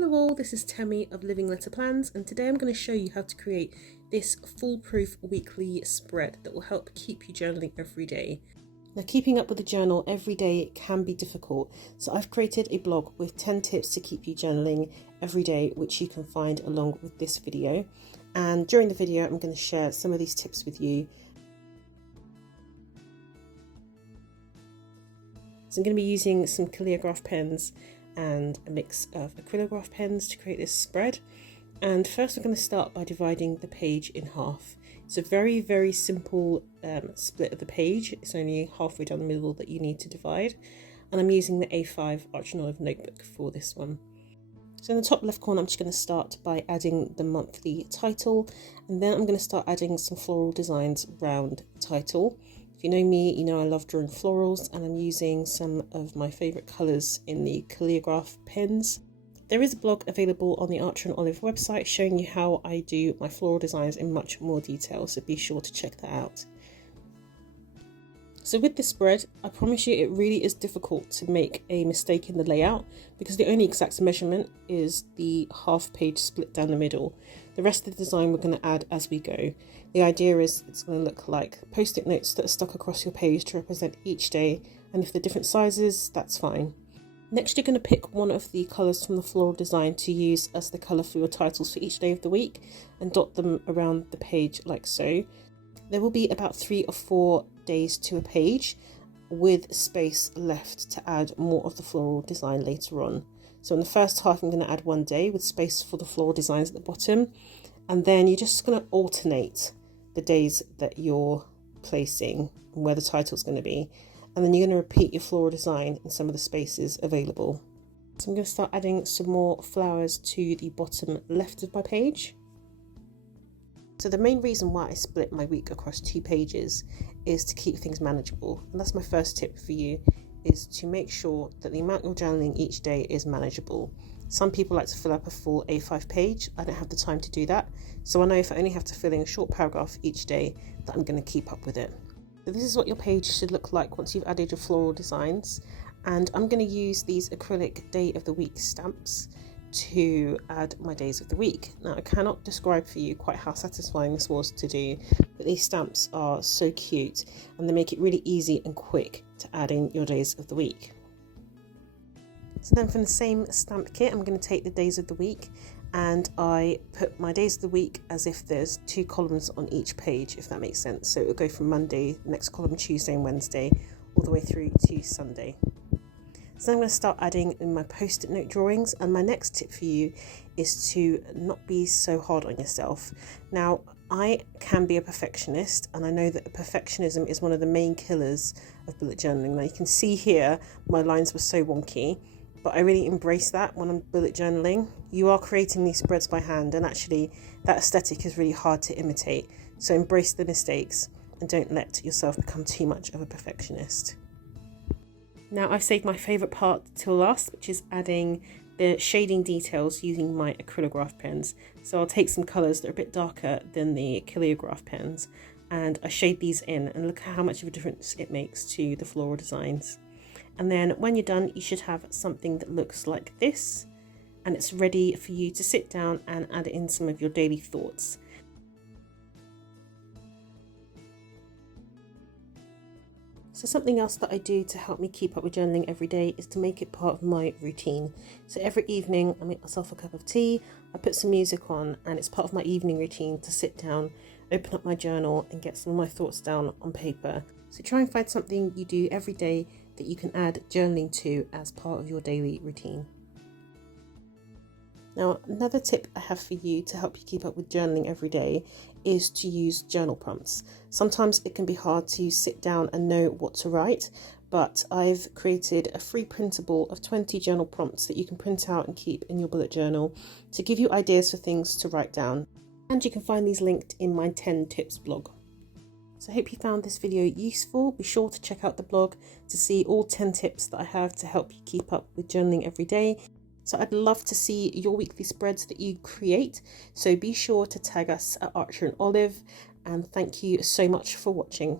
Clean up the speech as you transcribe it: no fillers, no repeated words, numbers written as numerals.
Hello all, this is Temi of Living Letter Plans, and today I'm going to show you how to create this foolproof weekly spread that will help keep you journaling every day. Now, keeping up with the journal every day can be difficult, so I've created a blog with 10 tips to keep you journaling every day, which you can find along with this video. And during the video I'm going to share some of these tips with you. So I'm going to be using some calligraph pens and a mix of acrylograph pens to create this spread. And first we're going to start by dividing the page in half. It's a very simple split of the page. It's only halfway down the middle that you need to divide, and I'm using the A5 Arch and Olive notebook for this one. So in the top left corner I'm just going to start by adding the monthly title, and then I'm going to start adding some floral designs around the title. If you know me, you know I love drawing florals, and I'm using some of my favourite colours in the calligraph pens. There is a blog available on the Arch and Olive website showing you how I do my floral designs in much more detail, so be sure to check that out. So with this spread, I promise you it really is difficult to make a mistake in the layout, because the only exact measurement is the half page split down the middle. The rest of the design we're going to add as we go. The idea is it's going to look like post-it notes that are stuck across your page to represent each day, and if they're different sizes, that's fine. Next, you're going to pick one of the colours from the floral design to use as the colour for your titles for each day of the week, and dot them around the page like so. There will be about 3 or 4 days to a page, with space left to add more of the floral design later on. So in the first half I'm going to add 1 day with space for the floral designs at the bottom, and then you're just going to alternate the days that you're placing and where the title's going to be, and then you're going to repeat your floral design in some of the spaces available. So I'm going to start adding some more flowers to the bottom left of my page. So the main reason why I split my week across 2 pages is to keep things manageable, and that's my first tip for you, is to make sure that the amount you're journaling each day is manageable. Some people like to fill up a full A5 page. I don't have the time to do that, so I know if I only have to fill in a short paragraph each day that I'm going to keep up with it. So this is what your page should look like once you've added your floral designs, and I'm going to use these acrylic day of the week stamps to add my days of the week. Now, I cannot describe for you quite how satisfying this was to do, but these stamps are so cute and they make it really easy and quick to add in your days of the week. So then from the same stamp kit, I'm going to take the days of the week, and I put my days of the week as if there's 2 columns on each page, if that makes sense. So it will go from Monday, the next column Tuesday and Wednesday, all the way through to Sunday. So I'm going to start adding in my post-it note drawings, and my next tip for you is to not be so hard on yourself. Now, I can be a perfectionist, and I know that perfectionism is one of the main killers of bullet journaling. Now you can see here my lines were so wonky, but I really embrace that when I'm bullet journaling. You are creating these spreads by hand, and actually that aesthetic is really hard to imitate. So embrace the mistakes and don't let yourself become too much of a perfectionist. Now I've saved my favourite part till last, which is adding the shading details using my acrylograph pens. So I'll take some colours that are a bit darker than the calligraph pens, and I shade these in, and look at how much of a difference it makes to the floral designs. And then when you're done, you should have something that looks like this, and it's ready for you to sit down and add in some of your daily thoughts. So something else that I do to help me keep up with journaling every day is to make it part of my routine. So every evening I make myself a cup of tea, I put some music on, and it's part of my evening routine to sit down, open up my journal and get some of my thoughts down on paper. So try and find something you do every day that you can add journaling to as part of your daily routine. Now, another tip I have for you to help you keep up with journaling every day is to use journal prompts. Sometimes it can be hard to sit down and know what to write, but I've created a free printable of 20 journal prompts that you can print out and keep in your bullet journal to give you ideas for things to write down. And you can find these linked in my 10 tips blog. So I hope you found this video useful. Be sure to check out the blog to see all 10 tips that I have to help you keep up with journaling every day. So I'd love to see your weekly spreads that you create. So be sure to tag us at Arch and Olive, and thank you so much for watching.